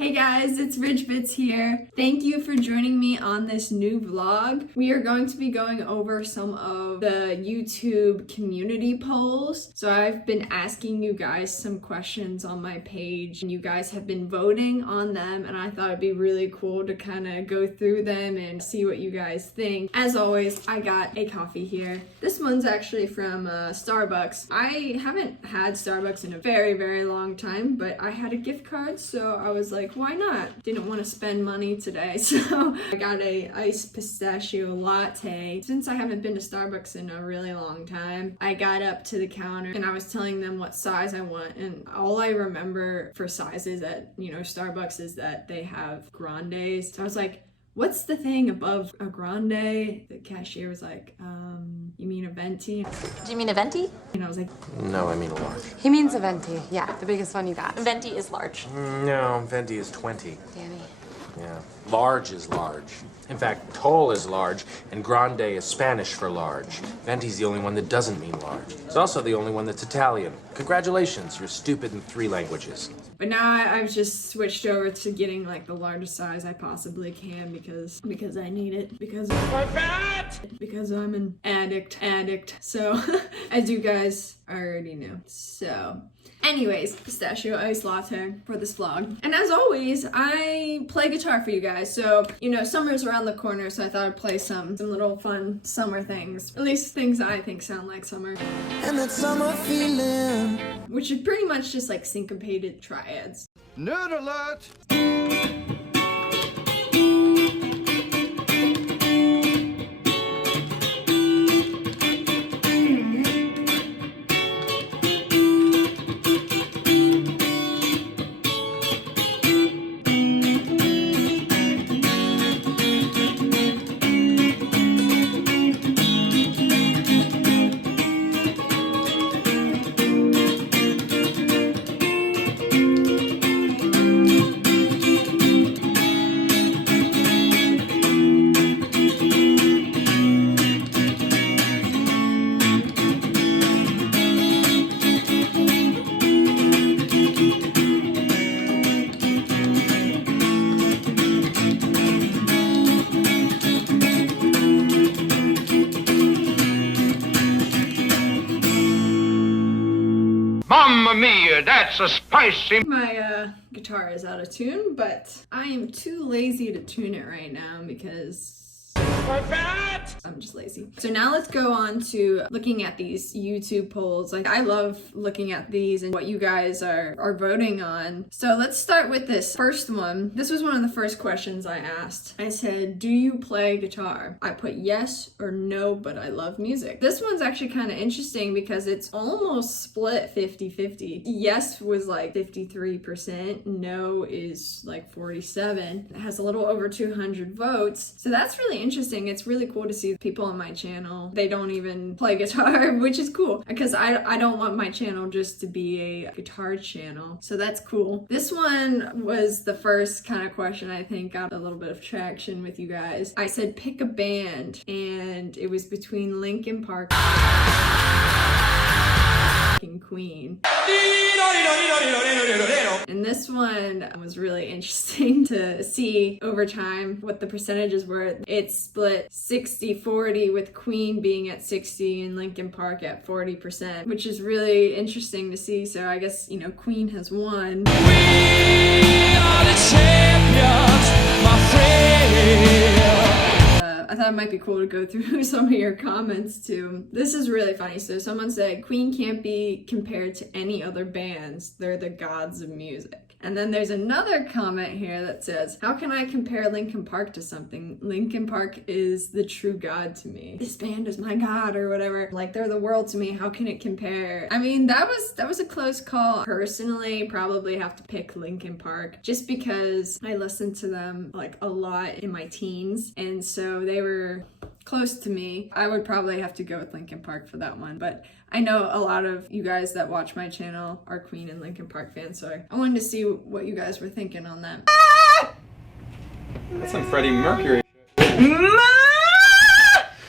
Hey guys, it's Ridge Bits here. Thank you for joining me on this new vlog. We are going to be going over some of the YouTube community polls. So I've been asking you guys some questions on my page and you guys have been voting on them, and I thought it'd be really cool to kind of go through them and see what you guys think. As always, I got a coffee here. This one's actually from Starbucks. I haven't had Starbucks in a very long time, but I had a gift card, so I was like, why not? Didn't want to spend money today, so I got a iced pistachio latte. Since I haven't been to Starbucks in a really long time, I got up to the counter and I was telling them what size I want, and all I remember for sizes at, Starbucks is that they have grandes. So I was like, what's the thing above a grande? The cashier was like, you mean a venti? Do you mean a venti? And I was like, No, I mean a large. He means a venti. Yeah, the biggest one you got. Venti is large. No, venti is 20. Danny. Yeah. Large is large. In fact, tall is large, and grande is Spanish for large. Venti's the only one that doesn't mean large. It's also the only one that's Italian. Congratulations, you're stupid in 3 languages. but now I've just switched over to getting like the largest size I possibly can because I need it, because I'm an addict. So as you guys already know. So anyways, pistachio iced latte for this vlog. And as always, I play guitar for you guys. So, summer's around the corner, so I thought I'd play some little fun summer things. At least things I think sound like summer. And that summer feeling. Which is pretty much just like syncopated triads. Nerd alert! Mamma mia, that's a spicy... My guitar is out of tune, but I am too lazy to tune it right now because I'm just lazy. So now let's go on to looking at these YouTube polls. Like, I love looking at these and what you guys are voting on. So let's start with this first one. This was one of the first questions I asked. I said, do you play guitar? I put yes or no, but I love music. This one's actually kind of interesting because it's almost split 50-50. Yes was like 53%. No is like 47%. It has a little over 200 votes. So that's really interesting. It's really cool to see people on my channel, they don't even play guitar, which is cool because I don't want my channel just to be a guitar channel. So that's cool. This one was the first kind of question I think got a little bit of traction with you guys. I said pick a band, and it was between Linkin Park and Queen. And this one was really interesting to see over time what the percentages were. It split 60-40 with Queen being at 60 and Linkin Park at 40%, which is really interesting to see. So I guess, Queen has won. We are the champions, my friend. I thought it might be cool to go through some of your comments too. This is really funny. So someone said, Queen can't be compared to any other bands. They're the gods of music. And then there's another comment here that says, how can I compare Linkin Park to something? Linkin Park is the true God to me. This band is my God, or whatever. Like, they're the world to me. How can it compare? I mean, that was a close call. Personally, probably have to pick Linkin Park just because I listened to them like a lot in my teens. And so they were close to me. I would probably have to go with Linkin Park for that one, but I know a lot of you guys that watch my channel are Queen and Linkin Park fans, so I wanted to see what you guys were thinking on that. That's some Freddie Mercury.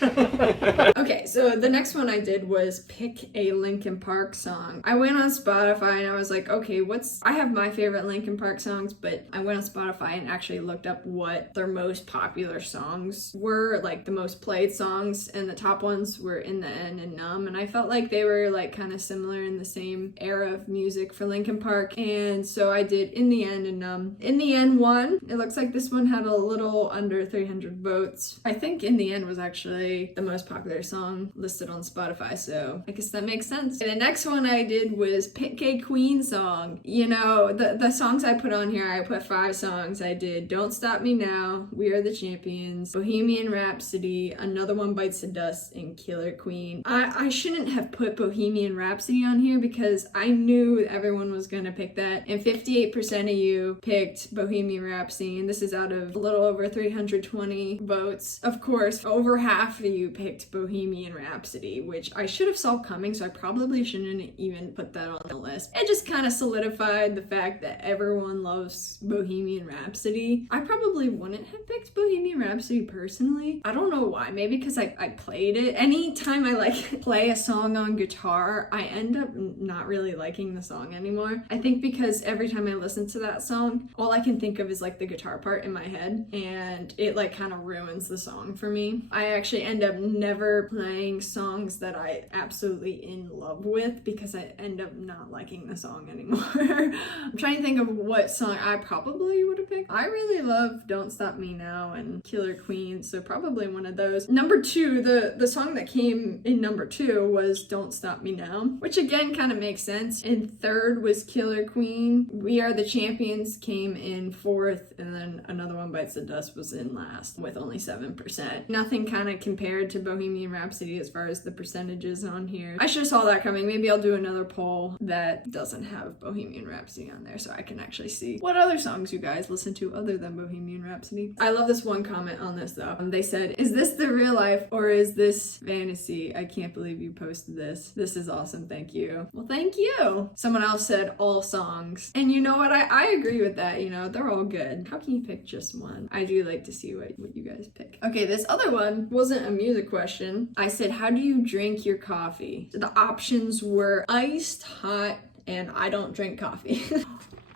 Okay, so the next one I did was pick a Linkin Park song. I went on Spotify and I was like, okay, I have my favorite Linkin Park songs, but I went on Spotify and actually looked up what their most popular songs were, like the most played songs, and the top ones were In the End and Numb, and I felt like they were like kind of similar in the same era of music for Linkin Park, and so I did In the End and Numb. In the End won. It looks like this one had a little under 300 votes. I think In the End was actually the most popular song listed on Spotify, so I guess that makes sense. And the next one I did was pick a Queen song. You know, the songs I put on here, I put 5 songs. I did Don't Stop Me Now, We Are the Champions, Bohemian Rhapsody, Another One Bites the Dust, and Killer Queen. I shouldn't have put Bohemian Rhapsody on here because I knew everyone was gonna pick that, and 58% of you picked Bohemian Rhapsody, and this is out of a little over 320 votes. Of course, over half of you picked Bohemian Rhapsody, which I should have saw coming, so I probably shouldn't even put that on the list. It just kind of solidified the fact that everyone loves Bohemian Rhapsody. I probably wouldn't have picked Bohemian Rhapsody personally. I don't know why. Maybe because I played it. Anytime I like play a song on guitar, I end up not really liking the song anymore. I think because every time I listen to that song, all I can think of is like the guitar part in my head, and it like kind of ruins the song for me. I actually end up never playing songs that I absolutely in love with because I end up not liking the song anymore. I'm trying to think of what song I probably would have picked. I really love Don't Stop Me Now and Killer Queen, so probably one of those. Number 2, the song that came in number 2 was Don't Stop Me Now, which again kind of makes sense. In 3rd was Killer Queen. We Are the Champions came in 4th, and then Another One Bites the Dust was in last with only 7%. Nothing kind of compared to Bohemian Rhapsody as far as the percentages on here. I should have saw that coming. Maybe I'll do another poll that doesn't have Bohemian Rhapsody on there so I can actually see what other songs you guys listen to other than Bohemian Rhapsody. I love this one comment on this though. They said, "Is this the real life or is this fantasy? I can't believe you posted this. This is awesome. Thank you." Well, thank you. Someone else said all songs. And you know what? I agree with that. You know, they're all good. How can you pick just one? I do like to see what you guys pick. Okay, this other one wasn't a music question. I said, how do you drink your coffee? The options were iced, hot, and I don't drink coffee.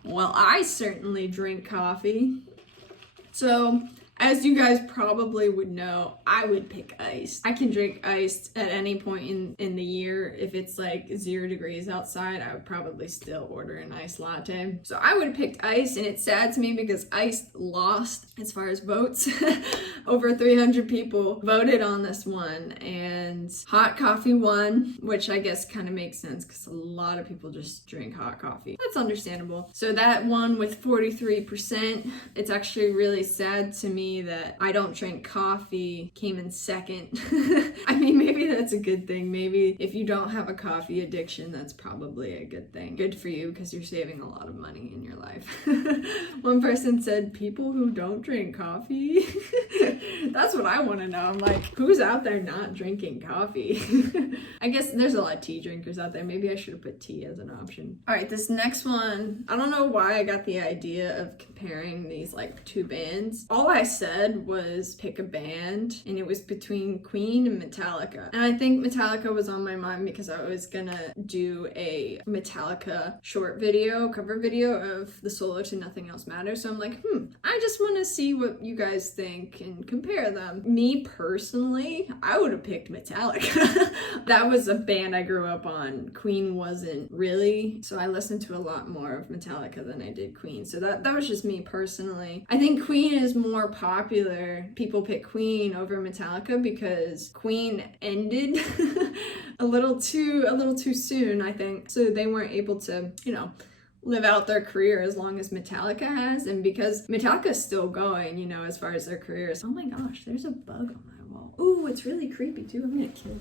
Well, I certainly drink coffee. So, as you guys probably would know, I would pick iced. I can drink iced at any point in the year. If it's like 0 degrees outside, I would probably still order an iced latte. So I would have picked iced, and it's sad to me because iced lost as far as votes. Over 300 people voted on this one, and hot coffee won, which I guess kind of makes sense because a lot of people just drink hot coffee. That's understandable. So that won with 43%. It's actually really sad to me that I don't drink coffee came in 2nd. I mean, maybe that's a good thing. Maybe if you don't have a coffee addiction, that's probably a good thing. Good for you because you're saving a lot of money in your life. One person said, people who don't drink coffee? That's what I want to know. I'm like, who's out there not drinking coffee? I guess there's a lot of tea drinkers out there. Maybe I should have put tea as an option. All right, this next one, I don't know why I got the idea of comparing these like 2 bands. All I said was pick a band, and it was between Queen and Metallica. And I think Metallica was on my mind because I was gonna do a Metallica short video, cover video of the solo to Nothing Else Matters. So I'm like, I just want to see what you guys think and compare them. Me personally, I would have picked Metallica. That was a band I grew up on. Queen wasn't really, so I listened to a lot more of Metallica than I did Queen. So that was just me personally. I think Queen is more popular. People pick Queen over Metallica because Queen ended a little too soon, I think. So they weren't able to, live out their career as long as Metallica has, and because Metallica's still going, as far as their careers. Oh my gosh, there's a bug on my wall. Ooh, it's really creepy too. I'm gonna kill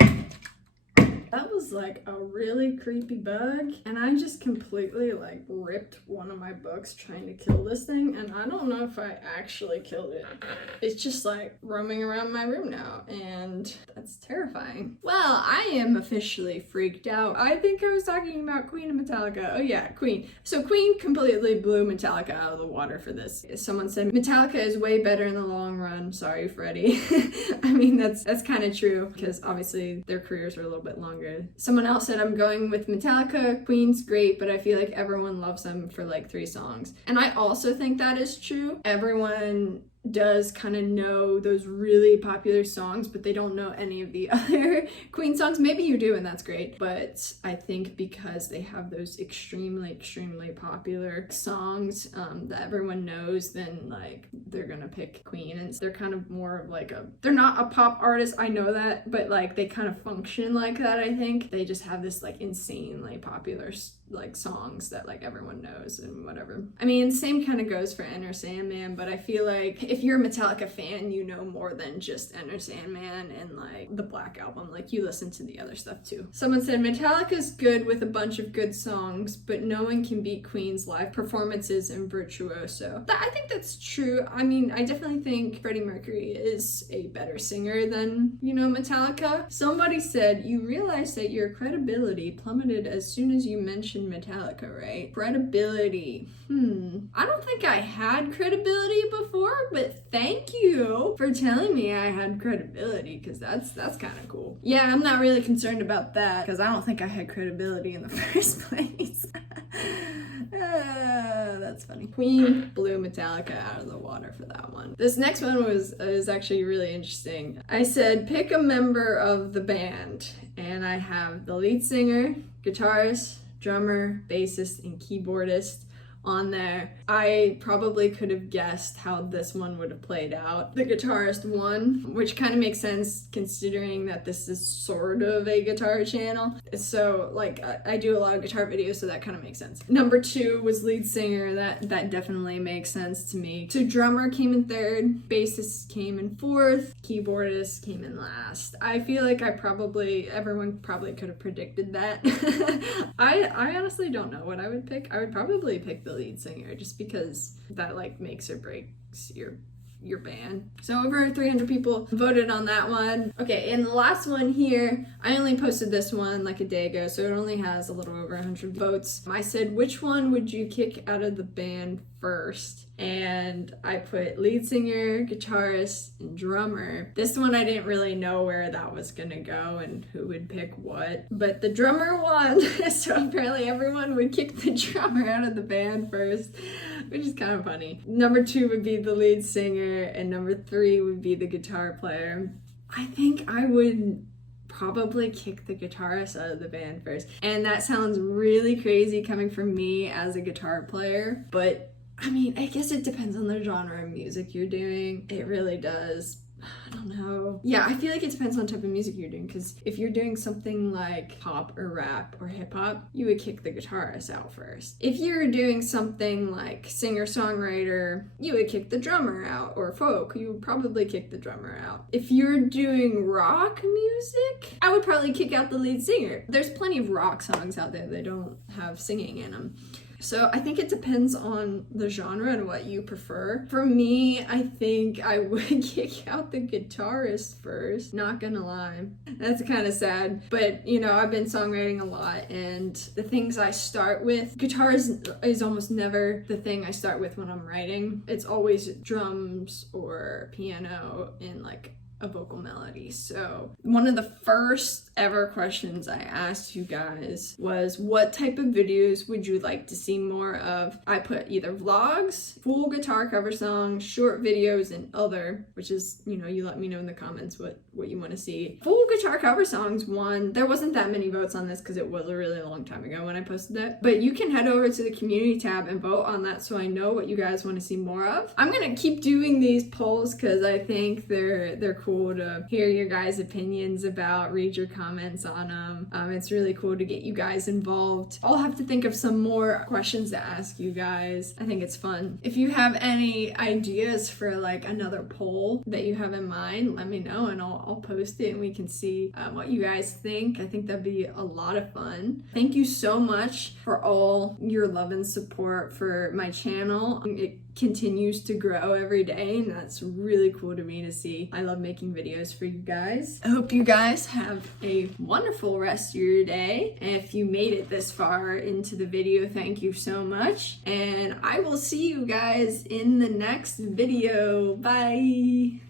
it. That was like a really creepy bug, and I just completely like ripped one of my books trying to kill this thing, and I don't know if I actually killed it. It's just like roaming around my room now, and that's terrifying. Well, I am officially freaked out. I think I was talking about Queen of Metallica. Oh yeah, Queen. So Queen completely blew Metallica out of the water for this. Someone said Metallica is way better in the long run. Sorry, Freddie. I mean, that's kind of true, because obviously their careers are a little bit longer. Someone else said, I'm going with Metallica. Queen's great, but I feel like everyone loves them for like 3 songs. And I also think that is true. Everyone does kind of know those really popular songs, but they don't know any of the other Queen songs. Maybe you do, and that's great, but I think because they have those extremely popular songs that everyone knows, then like they're gonna pick Queen. And they're kind of more of like they're not a pop artist, I know that, but like they kind of function like that. I think they just have this like insanely popular like songs that like everyone knows and whatever. I mean, same kind of goes for Enter Sandman, but I feel like if you're a Metallica fan, you know more than just Enter Sandman and like the Black Album. Like you listen to the other stuff too. Someone said Metallica's good with a bunch of good songs, but no one can beat Queen's live performances and virtuoso. I think that's true. I mean, I definitely think Freddie Mercury is a better singer than, you know, Metallica. Somebody said, you realize that your credibility plummeted as soon as you mentioned Metallica, right? Credibility. I don't think I had credibility before, but thank you for telling me I had credibility, because that's kind of cool. Yeah, I'm not really concerned about that, because I don't think I had credibility in the first place. That's funny. Queen blew Metallica out of the water for that one. This next one was actually really interesting. I said pick a member of the band, and I have the lead singer, guitarist, drummer, bassist, and keyboardist on there. I probably could have guessed how this one would have played out. The guitarist won, which kind of makes sense considering that this is sort of a guitar channel. So like I do a lot of guitar videos, so that kind of makes sense. Number 2 was lead singer. That definitely makes sense to me. So drummer came in 3rd, bassist came in 4th, keyboardist came in last. I feel like everyone probably could have predicted that. I honestly don't know what I would pick. I would probably pick the lead singer, just because that like makes or breaks your band. So over 300 people voted on that one. Okay, and the last one here, I only posted this one like a day ago, so it only has a little over 100 votes. I said, which one would you kick out of the band first? And I put lead singer, guitarist, and drummer. This one I didn't really know where that was gonna go and who would pick what, but the drummer won. So apparently everyone would kick the drummer out of the band first, which is kind of funny. Number 2 would be the lead singer, and number 3 would be the guitar player. I think I would probably kick the guitarist out of the band first. And that sounds really crazy coming from me as a guitar player, but I mean, I guess it depends on the genre of music you're doing. It really does. I don't know. Yeah, I feel like it depends on the type of music you're doing, because if you're doing something like pop or rap or hip hop, you would kick the guitarist out first. If you're doing something like singer-songwriter, you would kick the drummer out, or folk, you would probably kick the drummer out. If you're doing rock music, I would probably kick out the lead singer. There's plenty of rock songs out there that don't have singing in them. So I think it depends on the genre and what you prefer. For me, I think I would kick out the guitarist first, not gonna lie. That's kind of sad, but you know, I've been songwriting a lot, and the things I start with, guitar is almost never the thing I start with when I'm writing. It's always drums or piano and like a vocal melody. So one of the first ever questions I asked you guys was, what type of videos would you like to see more of? I put either vlogs, full guitar cover songs, short videos, and other, which is, you know, you let me know in the comments what you want to see. Full guitar cover songs won. There wasn't that many votes on this because it was a really long time ago when I posted that, but you can head over to the community tab and vote on that so I know what you guys want to see more of. I'm gonna keep doing these polls because I think they're cool to hear your guys' opinions about, read your comments on them. It's really cool to get you guys involved. I'll have to think of some more questions to ask you guys. I think it's fun. If you have any ideas for like another poll that you have in mind, let me know and I'll post it and we can see what you guys think. I think that'd be a lot of fun. Thank you so much for all your love and support for my channel. It continues to grow every day and that's really cool to me to see. I love making videos for you guys. I hope you guys have a wonderful rest of your day. And if you made it this far into the video, thank you so much. And I will see you guys in the next video. Bye.